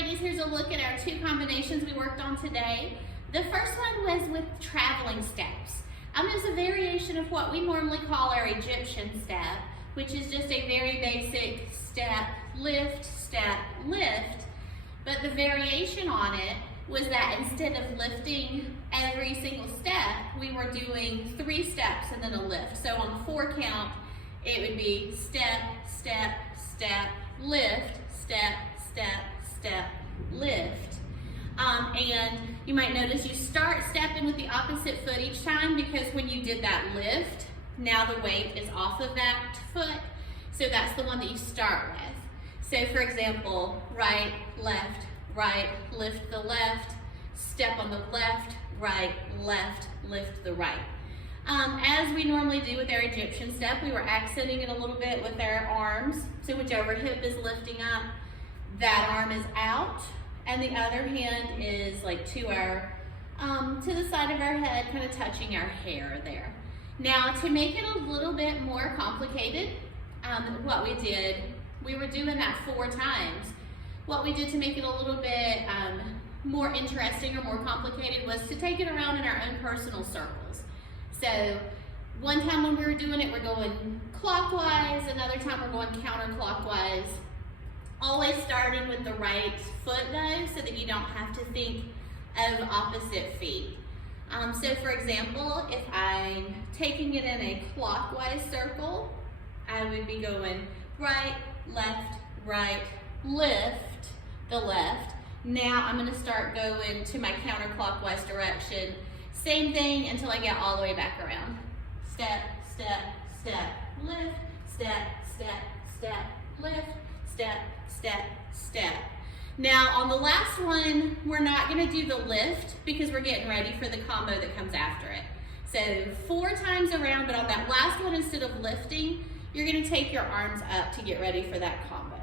ladies, here's a look at our 2 combinations we worked on today. The first one was with traveling steps. It's a variation of what we normally call our Egyptian step, which is just a very basic step, lift, but the variation on it was that instead of lifting every single step, we were doing 3 steps and then a lift. So on the 4 count, it would be step, step, step, lift, step, step, step, lift. And you might notice you start stepping with the opposite foot each time because when you did that lift, now the weight is off of that foot. So that's the one that you start with. So for example, right, lift the left, step on the left, lift the right. As we normally do with our Egyptian step, we were accenting it a little bit with our arms. So whichever hip is lifting up, that arm is out, and the other hand is like to the side of our head, kind of touching our hair there. Now, to make it a little bit more complicated, what we did, we were doing that 4 times. What we did to make it a little bit more interesting or more complicated was to take it around in our own personal circles. So one time when we were doing it, we're going clockwise, another time we're going counterclockwise. Always starting with the right foot though, so that you don't have to think of opposite feet. So for example, if I'm taking it in a clockwise circle, I would be going right, lift the left. Now I'm gonna start going to my counterclockwise direction. Same thing until I get all the way back around. Step, step, step, lift, step, step, step, lift, step, step, step. Now on the last one, we're not gonna do the lift because we're getting ready for the combo that comes after it. So 4 times around, but on that last one, instead of lifting, you're gonna take your arms up to get ready for that combo,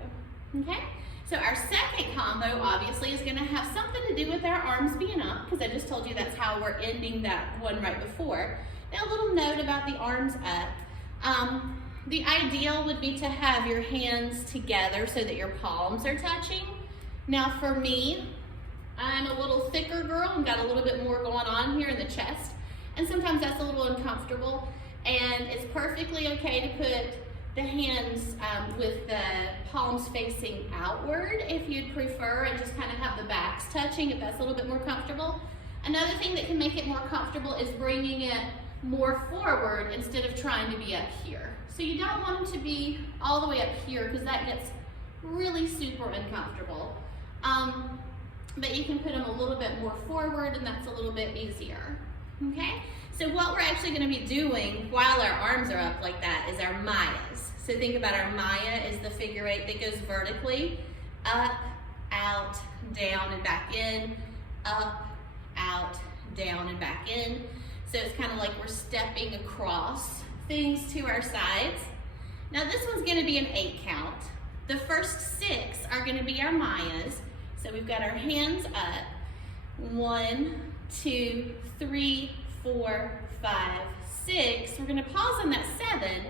okay? So our second combo obviously is gonna have something to do with our arms being up, because I just told you that's how we're ending that one right before. Now a little note about the arms up. The ideal would be to have your hands together so that your palms are touching. Now for me, I'm a little thicker girl and got a little bit more going on here in the chest, and sometimes that's a little uncomfortable, and it's perfectly okay to put the hands with the palms facing outward if you'd prefer, and just kind of have the backs touching if that's a little bit more comfortable. Another thing that can make it more comfortable is bringing it more forward instead of trying to be up here. So you don't want them to be all the way up here because that gets really super uncomfortable. But you can put them a little bit more forward and that's a little bit easier, okay? So what we're actually gonna be doing while our arms are up like that is our Maias. So think about our Maya is the figure 8 that goes vertically, up, out, down, and back in, up, out, down, and back in. So it's kind of like we're stepping across things to our sides. Now this one's gonna be an 8 count. The first 6 are gonna be our Maias. So we've got our hands up, 1, 2, 3, 4, 5, 6. We're gonna pause on that 7,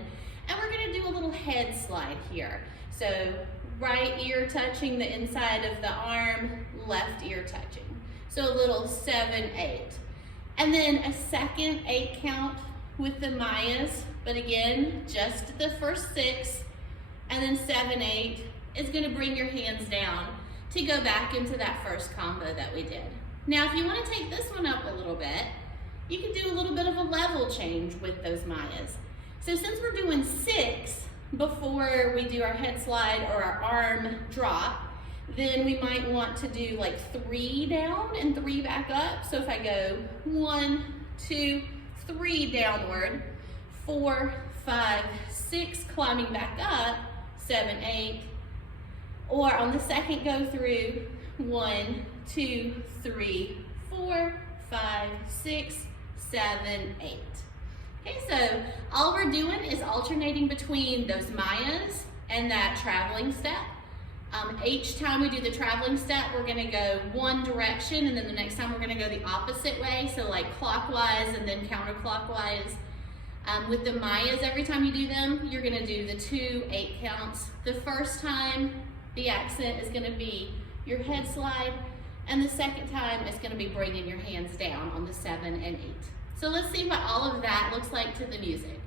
and we're gonna do a little head slide here. So right ear touching the inside of the arm, left ear touching. So a little 7, 8. And then a second 8 count with the Maias, but again, just the first 6, and then 7, 8 is gonna bring your hands down to go back into that first combo that we did. Now, if you wanna take this one up a little bit, you can do a little bit of a level change with those Maias. So since we're doing 6 before we do our head slide or our arm drop, then we might want to do like 3 down and 3 back up. So if I go 1, 2, 3 downward, 4, 5, 6 climbing back up, 7, 8, or on the second go through, 1, 2, 3, 4, 5, 6, 7, 8. Okay, so all we're doing is alternating between those Maias and that traveling step. Each time we do the traveling step, we're gonna go one direction, and then the next time we're gonna go the opposite way, so like clockwise and then counterclockwise. With the Maias, every time you do them, you're gonna do the 2 8 counts. The first time, the accent is gonna be your head slide, and the second time is going to be bringing your hands down on the 7 and 8. So let's see what all of that looks like to the music.